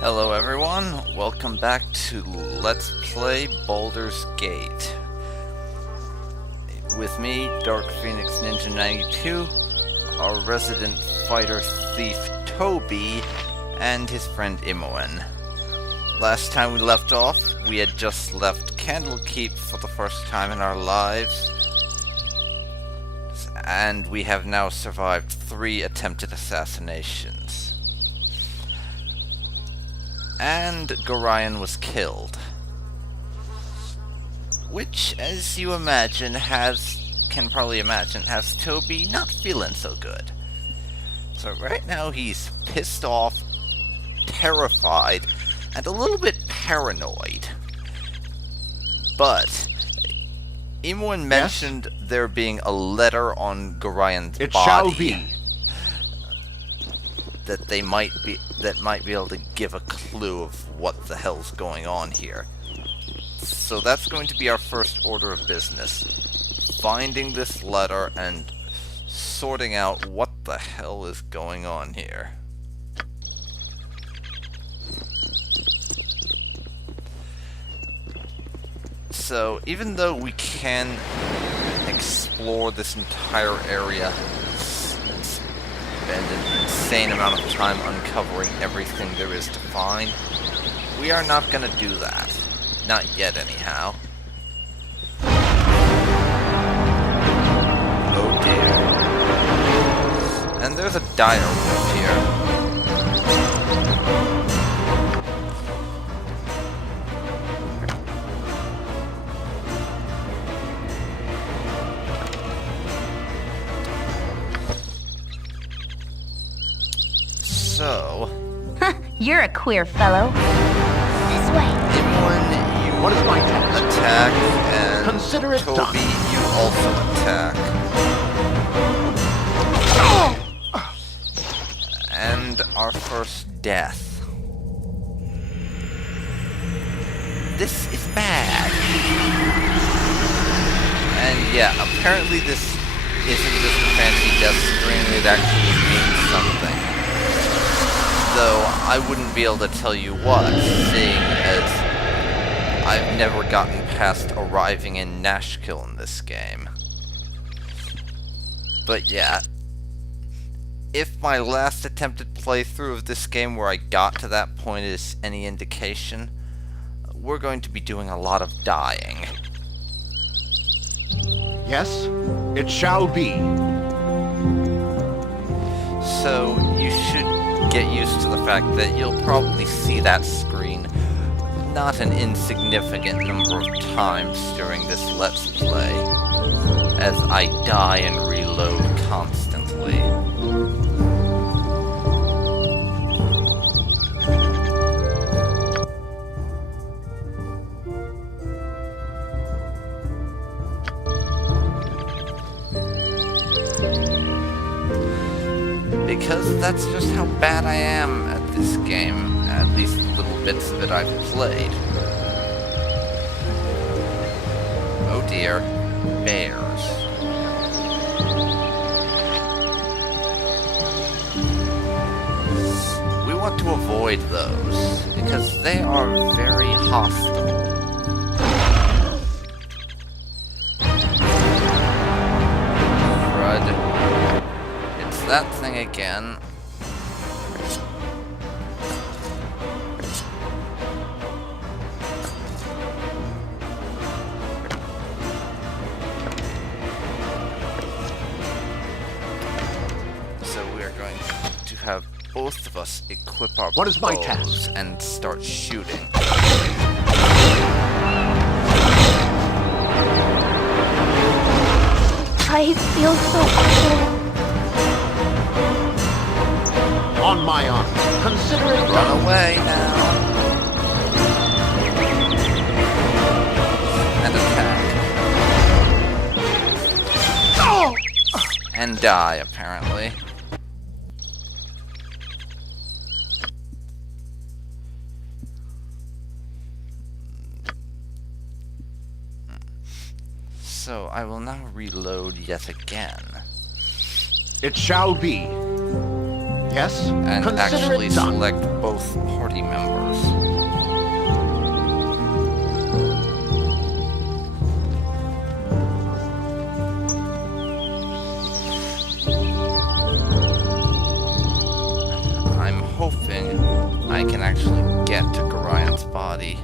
Hello everyone, welcome back to Let's Play Baldur's Gate. With me, Dark Phoenix Ninja 92, our resident fighter thief Toby, and his friend Imoen. Last time we left off, we had just left Candlekeep for the first time in our lives, and we have now survived 3 attempted assassinations. And Gorion was killed. Which, as you imagine, can probably imagine, has Toby not feeling so good. So right now he's pissed off, terrified, and a little bit paranoid. But Imoen mentioned there being a letter on Gorion's body. It shall be. That might be able to give a clue of what the hell's going on here. So that's going to be our first order of business. Finding this letter and sorting out what the hell is going on here. So even though we can explore this entire area, spend an insane amount of time uncovering everything there is to find, we are not going to do that. Not yet, anyhow. Oh dear. And there's a dire wolf here. So, You're a queer fellow. This way. Imoen, you What is my task? attack, and Consider it Toby, done. you also attack. And our first death. This is bad. And yeah, apparently this isn't just a fancy death screen, it actually means something. Though I wouldn't be able to tell you what, seeing as I've never gotten past arriving in Nashkill in this game. But yeah, if my last attempted playthrough of this game where I got to that point is any indication, we're going to be doing a lot of dying. Yes, it shall be. So you should get used to the fact that you'll probably see that screen not an insignificant number of times during this Let's Play, as I die and reload constantly. Because that's just how bad I am at this game, at least the little bits of it I've played. Oh dear, bears. We want to avoid those, because they are very hostile. Crud. That thing again. So we are going to have both of us equip our What is my bows task? and start shooting. I feel so cold. On my honor. Consider it Run done. away now. And attack. Oh! And die, apparently. So I will now reload yet again. It shall be. Yes? And Consider actually it done. select both party party members. I'm hoping I can actually get to Gorian's body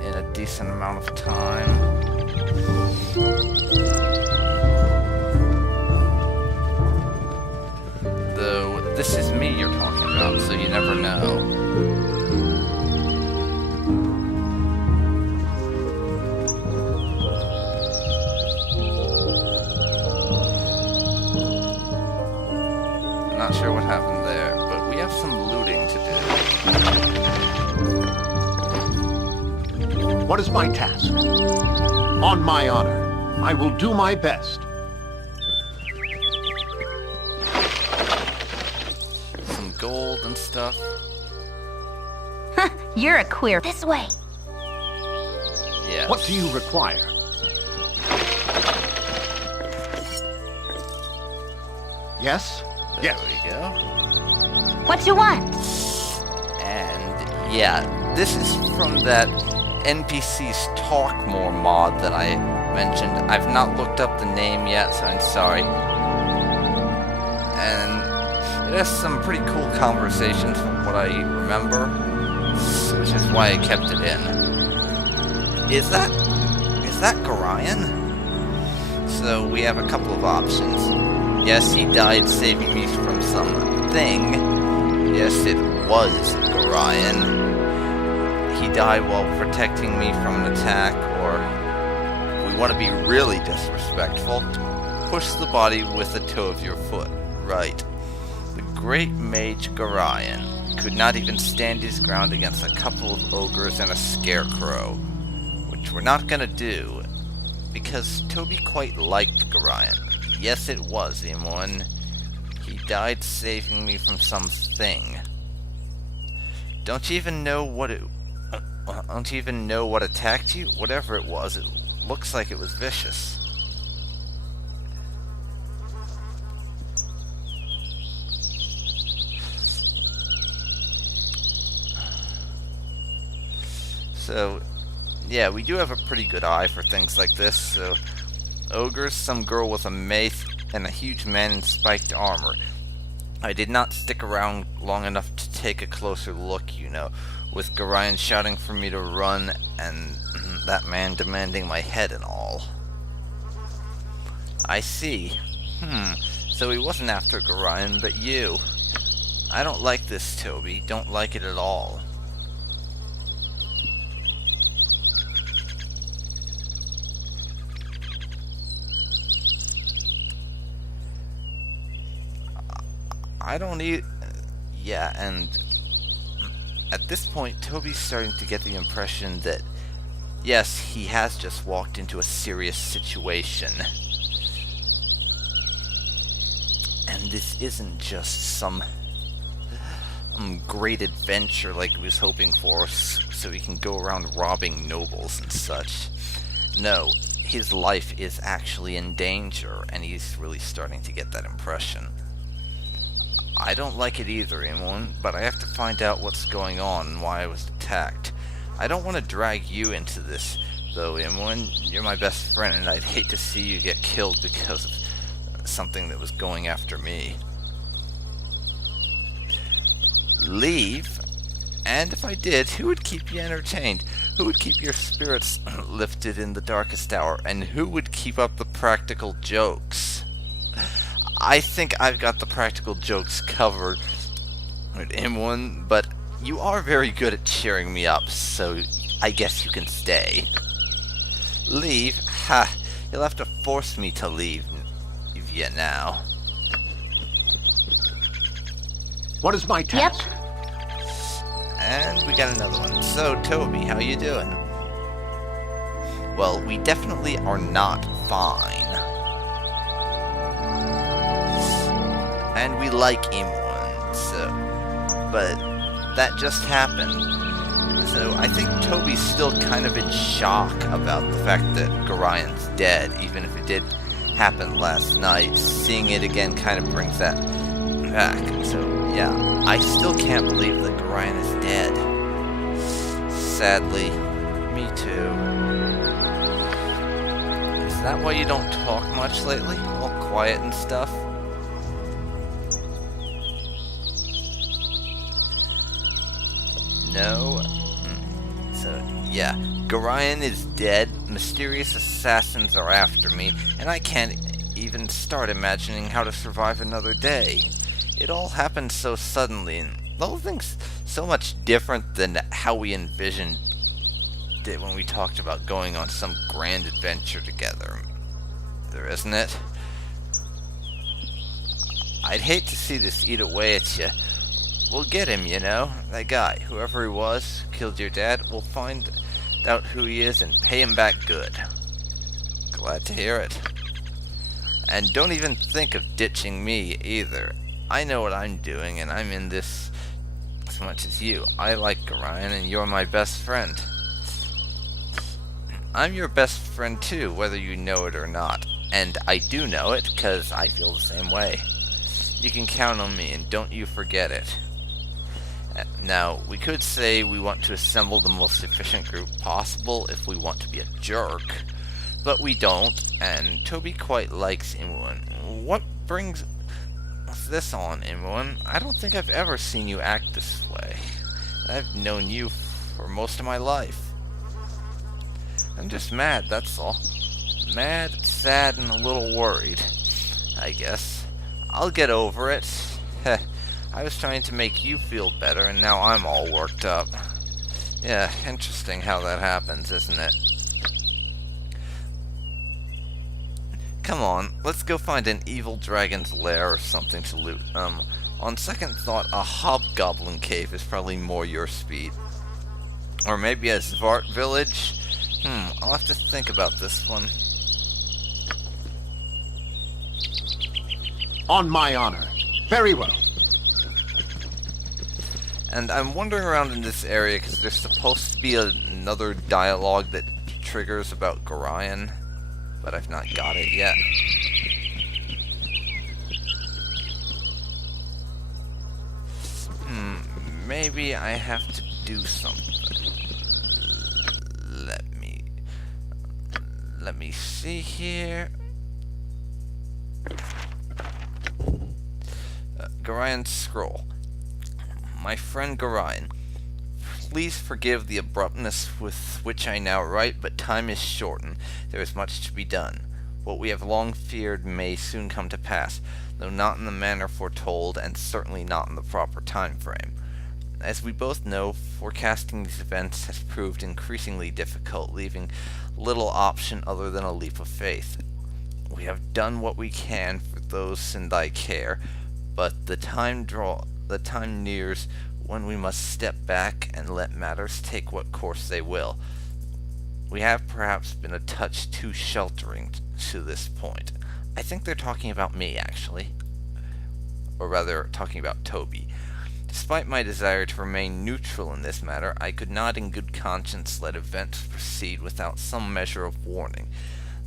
in a decent amount of time. Though, this is me you're talking about, so you never know. Not sure what happened there, but we have some looting to do. What is my task? On my honor, I will do my best. Some gold and stuff. You're a queer. This way. Yes. What do you require? Yes? There Yes. we go. What you want? And yeah, this is from that NPCs Talk More mod that I mentioned. I've not looked up the name yet, so I'm sorry. And it has some pretty cool conversations from what I remember, which is why I kept it in. Is that Gorian? So we have a couple of options. Yes, he died saving me from something. Yes, it was Gorian. He died while protecting me from an attack, or if we want to be really disrespectful, push the body with the toe of your foot. Right. The great mage Gorian could not even stand his ground against a couple of ogres and a scarecrow, which we're not gonna do, because Toby quite liked Gorian. Yes, it was him one. He died saving me from something. Don't you even know what attacked you? Whatever it was, it looks like it was vicious. So, yeah, we do have a pretty good eye for things like this, so... Ogres, some girl with a mace, and a huge man in spiked armor. I did not stick around long enough to take a closer look, you know, with Gorian shouting for me to run, and that man demanding my head and all. I see. So he wasn't after Gorian, but you. I don't like this, Toby. Don't like it at all. I don't need... Yeah, and at this point, Toby's starting to get the impression that, yes, he has just walked into a serious situation. And this isn't just some great adventure like he was hoping for, so he can go around robbing nobles and such. No, his life is actually in danger, and he's really starting to get that impression. I don't like it either, Imon, but I have to find out what's going on and why I was attacked. I don't want to drag you into this, though, Imon. You're my best friend, and I'd hate to see you get killed because of something that was going after me. Leave? And if I did, who would keep you entertained? Who would keep your spirits lifted in the darkest hour? And who would keep up the practical jokes? I think I've got the practical jokes covered in one, but you are very good at cheering me up, so I guess you can stay. Leave? Ha! You'll have to force me to leave you now. What is my task? Yep. And we got another one. So, Toby, how you doing? Well, we definitely are not fine. And we like Imon, so... But that just happened. So I think Toby's still kind of in shock about the fact that Gorian's dead, even if it did happen last night. Seeing it again kind of brings that back. So, yeah, I still can't believe that Gorian sadly. Me too. Is that why you don't talk much lately? All quiet and stuff? No? So, yeah. Gorion is dead, mysterious assassins are after me, and I can't even start imagining how to survive another day. It all happened so suddenly, and the whole thing's so much different than how we envisioned it when we talked about going on some grand adventure together. There isn't it? I'd hate to see this eat away at you. We'll get him, you know. That guy, whoever he was, who killed your dad, we'll find out who he is and pay him back good. Glad to hear it. And don't even think of ditching me, either. I know what I'm doing, and I'm in this as much as you. I like Gorion, and you're my best friend. I'm your best friend too, whether you know it or not. And I do know it, because I feel the same way. You can count on me, and don't you forget it. Now, we could say we want to assemble the most efficient group possible if we want to be a jerk, but we don't, and Toby quite likes Imoen. What brings this on, Imoen? I don't think I've ever seen you act this way. I've known you for most of my life. I'm just mad, that's all. Mad, sad, and a little worried, I guess. I'll get over it. Heh. I was trying to make you feel better, and now I'm all worked up. Yeah, interesting how that happens, isn't it? Come on, let's go find an evil dragon's lair or something to loot. On second thought, a hobgoblin cave is probably more your speed. Or maybe a Zvart village? I'll have to think about this one. On my honor. Very well. And I'm wandering around in this area because there's supposed to be another dialogue that triggers about Gorion, but I've not got it yet. Maybe I have to do something. Let me see here. Gorion's scroll. My friend Gorion, please forgive the abruptness with which I now write, but time is short and there is much to be done. What we have long feared may soon come to pass, though not in the manner foretold, and certainly not in the proper time frame. As we both know, forecasting these events has proved increasingly difficult, leaving little option other than a leap of faith. We have done what we can for those in thy care, but the time nears when we must step back and let matters take what course they will. We have perhaps been a touch too sheltering to this point. I think they're talking about me, actually. Or rather, talking about Toby. Despite my desire to remain neutral in this matter, I could not in good conscience let events proceed without some measure of warning.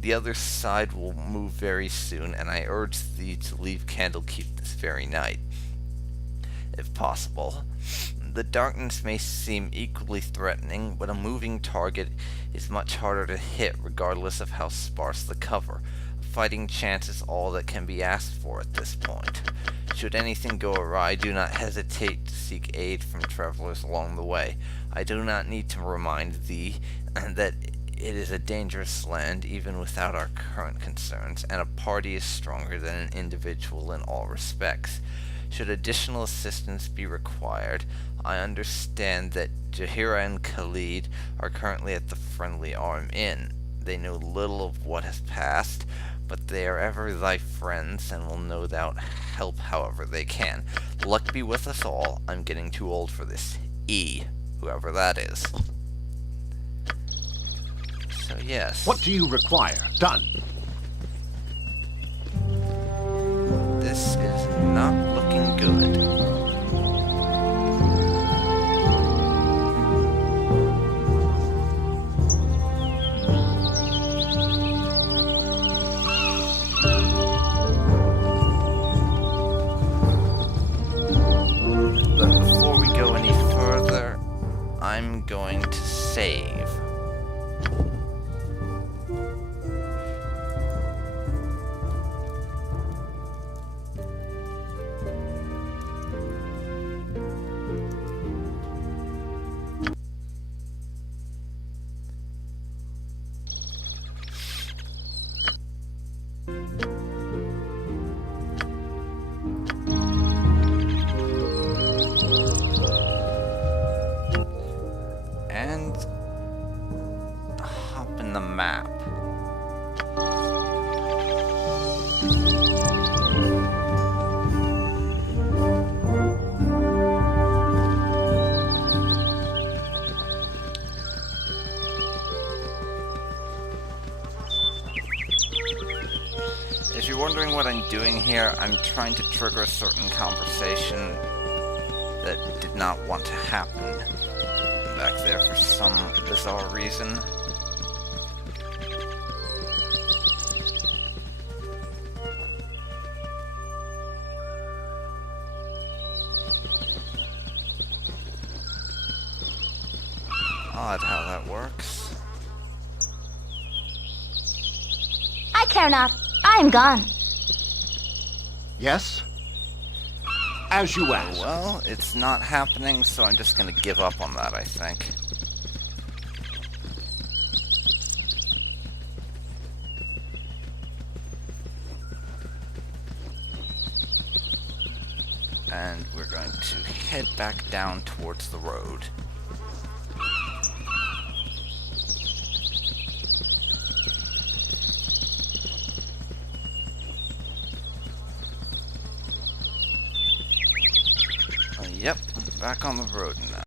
The other side will move very soon, and I urge thee to leave Candlekeep this very night, if possible. The darkness may seem equally threatening, but a moving target is much harder to hit regardless of how sparse the cover. A fighting chance is all that can be asked for at this point. Should anything go awry, do not hesitate to seek aid from travelers along the way. I do not need to remind thee that it is a dangerous land even without our current concerns, and a party is stronger than an individual in all respects. Should additional assistance be required, I understand that Jahira and Khalid are currently at the Friendly Arm Inn. They know little of what has passed, but they are ever thy friends, and will no doubt help however they can. Luck be with us all. I'm getting too old for this. E, whoever that is. So yes. What do you require? Done. This is not looking good. I'm going to save. And hop in the map. If you're wondering what I'm doing here, I'm trying to trigger a certain conversation that did not want to happen back there for some bizarre reason. Odd how that works. I care not. I am gone. Yes? As you ask. Well, it's not happening, so I'm just gonna give up on that, I think. And we're going to head back down towards the road. Yep, back on the road now.